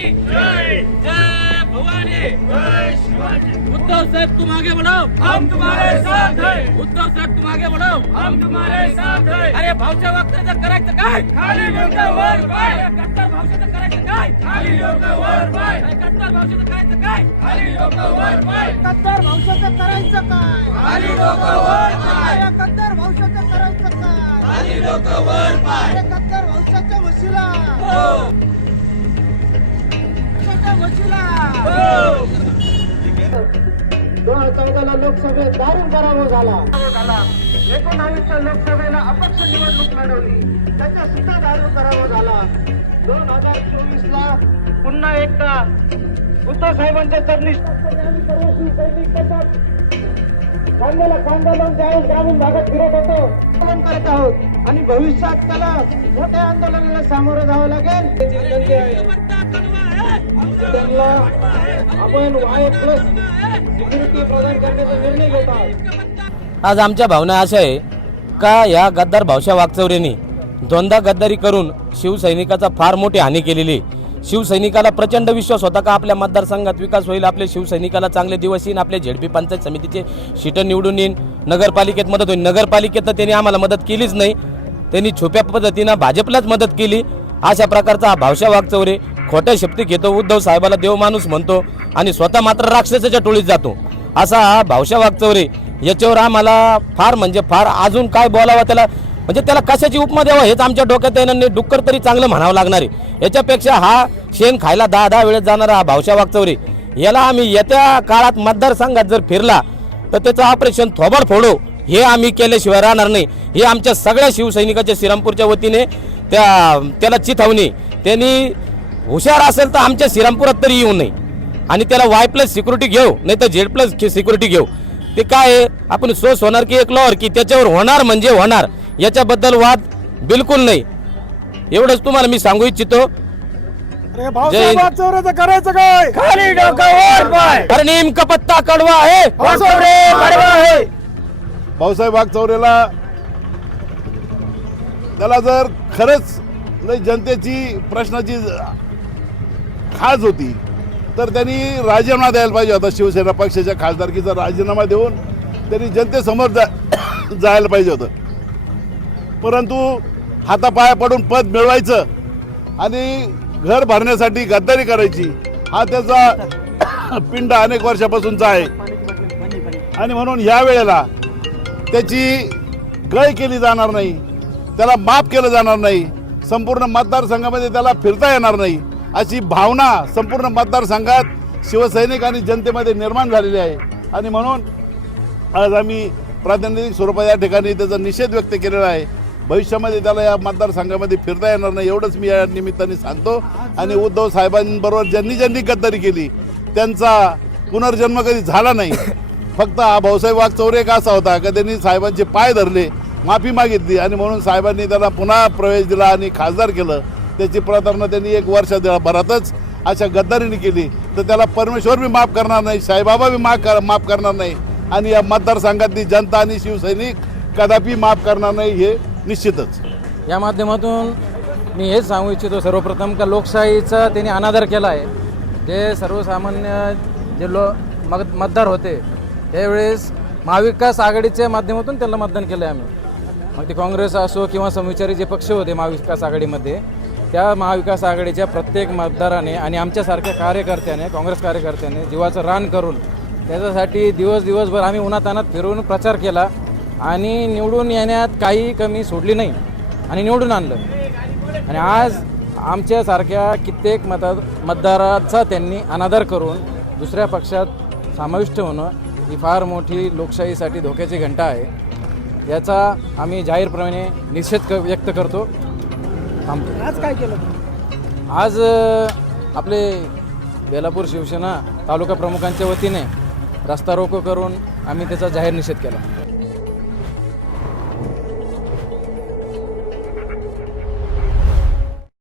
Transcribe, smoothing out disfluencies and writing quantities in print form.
जय भवानी, जय शिवाजी। उद्धव साहब तुम आगे बढ़ो, हम तुम्हारे साथ हैं। उद्धव साहब तुम आगे बढ़ो, हम तुम्हारे साथ हैं। अरे भाऊच्या वाक्याचं करायचं काय? खाली डोकं वर पाय। कट्टर भाऊचं करायचं काय? खाली डोकं वर पाय। कट्टर भाऊचं करायचं काय? खाली डोकं वर पाय। कट्टर भाऊचं करायचं काय? खाली डोकं वर पाय। कट्टर भाऊचं करायचं काय? खाली डोकं वर पाय। कट्टर भाऊच्या म्हशीला हो, म्हशीला हो। 2014ला लोकसभेत दारुण पराभव झाला। 19 लोकसभेला अपक्ष निवडणूक लढवली, त्याचा सुद्धा दारुण पराभव झाला। 2024ला पुन्हा एकदा उद्धव साहेबांच्या चरणी कांद्याला कांदा लावून त्यावेळेस ग्रामीण भागात फिरत होतो, आंदोलन करत आहोत आणि भविष्यात त्याला मोठ्या आंदोलनाला सामोरं जावं लागेल। त्यांना आपण Y+ सिक्युरिटी प्रदान करण्याचा निर्णय घेत आहोत। आज आमच्या भावना अशा आहे का या गद्दार भाऊशा वागचौरेंनी दोनदा गद्दारी करून शिवसैनिकाचा फार मोठी हानी केलेली आहे। शिवसैनिकाला प्रचंड विश्वास होता का आपल्या मतदारसंघात विकास होईल, आपल्या शिवसैनिकाला चांगले दिवस येईन, आपल्या झेडपी पंचायत समितीचे सीटं निवडून येईन, नगरपालिकेत मदत होईल। नगरपालिकेत तर त्यांनी आम्हाला मदत केलीच नाही, त्यांनी छुप्या पद्धतीनं भाजपलाच मदत केली। अशा प्रकारचा हा भाऊशा वागचौरे खोट्या शब्दी घेतो, उद्धव साहेबाला देव माणूस म्हणतो आणि स्वतः मात्र राक्षसाच्या टोळीत जातो। असा हा भाऊशा वागचौरे, याच्यावर आम्हाला फार म्हणजे फार अजून काय बोलावं त्याला, म्हणजे त्याला कशाची उपमा द्यावं हेच आमच्या डोक्यात येणार नाही। डुक्कर तरी चांगलं म्हणावं लागणार आहे। याच्यापेक्षा हा शेण खायला 10 वेळेस जाणारा हा भाऊशा वागचौरे, याला आम्ही येत्या काळात मतदारसंघात जर फिरला तर त्याचं ऑपरेशन थोबाड फोडो हे आम्ही केल्याशिवाय राहणार नाही। हे आमच्या सगळ्या शिवसैनिकाच्या श्रीरामपूरच्या वतीने त्याला चिथावणी, त्यांनी हुशार असेल तर आमच्या श्रीरामपुरात तरी येऊ नये आणि त्याला Y+ सिक्युरिटी घेऊ, नाही तर Z+ सिक्युरिटी घेऊ। ते काय आहे, आपण सोस होणार की एक लॉर की त्याच्यावर होणार म्हणजे होणार, याच्याबद्दल वाद बिलकुल नाही। एवढंच तुम्हाला मी सांगू इच्छितो। करायचं काय? खाली डोकं वर पाय। अरे नीम का पत्ता कडवा आहे, कडवा आहे। भाऊसाहेब वागचौरेला त्याला जर खरंच लय जनतेची प्रश्नाची खाज होती तर त्यांनी राजीनामा द्यायला पाहिजे होता। शिवसेना पक्षाच्या खासदारकीचा राजीनामा देऊन त्यांनी जनतेसमोर जायला पाहिजे होतं, परंतु हातापाया पडून पद मिळवायचं आणि घर भरण्यासाठी गद्दारी करायची हा त्याचा पिंड अनेक वर्षापासूनचा आहे आणि म्हणून ह्या वेळेला त्याची गय केली जाणार नाही, त्याला माफ केलं जाणार नाही, संपूर्ण मतदारसंघामध्ये त्याला फिरता येणार नाही अशी भावना संपूर्ण मतदारसंघात शिवसैनिक आणि जनतेमध्ये निर्माण झालेली आहे। आणि म्हणून आज आम्ही प्रातिनिधिक स्वरूपात या ठिकाणी त्याचा निषेध व्यक्त केलेला आहे। भविष्यामध्ये त्याला या मतदारसंघामध्ये फिरता येणार नाही एवढंच मी या निमित्ताने सांगतो। आणि उद्धव साहेबांबरोबर ज्यांनी गद्दारी केली त्यांचा पुनर्जन्म कधी झाला नाही। फक्त हा भाऊसाहेब वागचौरे एक असा होता का त्यांनी साहेबांचे पाय धरले, माफी मागितली आणि म्हणून साहेबांनी त्याला पुन्हा प्रवेश दिला आणि खासदार केलं। त्याची प्रतारणा त्यांनी 1 वर्षभरातच अशा गद्दारीने केली तर त्याला परमेश्वर बी माफ करणार नाही, साईबाबा बी माफ करणार नाही आणि या मतदारसंघातली जनता आणि शिवसैनिक कदापि माफ करणार नाही हे निश्चितच। या माध्यमातून मी हेच सांगू इच्छितो सर्वप्रथम का लोकशाहीचा त्यांनी अनादर केला आहे। जे सर्वसामान्य जे मतदार होते त्यावेळेस महाविकास आघाडीच्या माध्यमातून त्यांना मतदान केलं आहे आम्ही। मग ते काँग्रेस असो किंवा समविचारी जे पक्ष होते महाविकास आघाडीमध्ये, त्या महाविकास आघाडीच्या प्रत्येक मतदाराने आणि आमच्यासारख्या कार्यकर्त्याने, काँग्रेस कार्यकर्त्याने जीवाचं रान करून त्याच्यासाठी दिवसभर आम्ही उन्हातान्हात फिरून प्रचार केला आणि निवडून येण्यात काही कमी सोडली नाही आणि निवडून आणलं। आणि आज आमच्यासारख्या कित्येक मतदाराचा त्यांनी अनादर करून दुसऱ्या पक्षात समाविष्ट होणं ही फार मोठी लोकशाहीसाठी धोक्याची घंटा आहे। याचा आम्ही जाहीरपणे निषेध व्यक्त करतो। आज काय केलं? आज आपले बेलापूर शिवसेना तालुका प्रमुखांच्या वतीने रस्ता रोको करून आम्ही त्याचा जाहीर निषेध केला।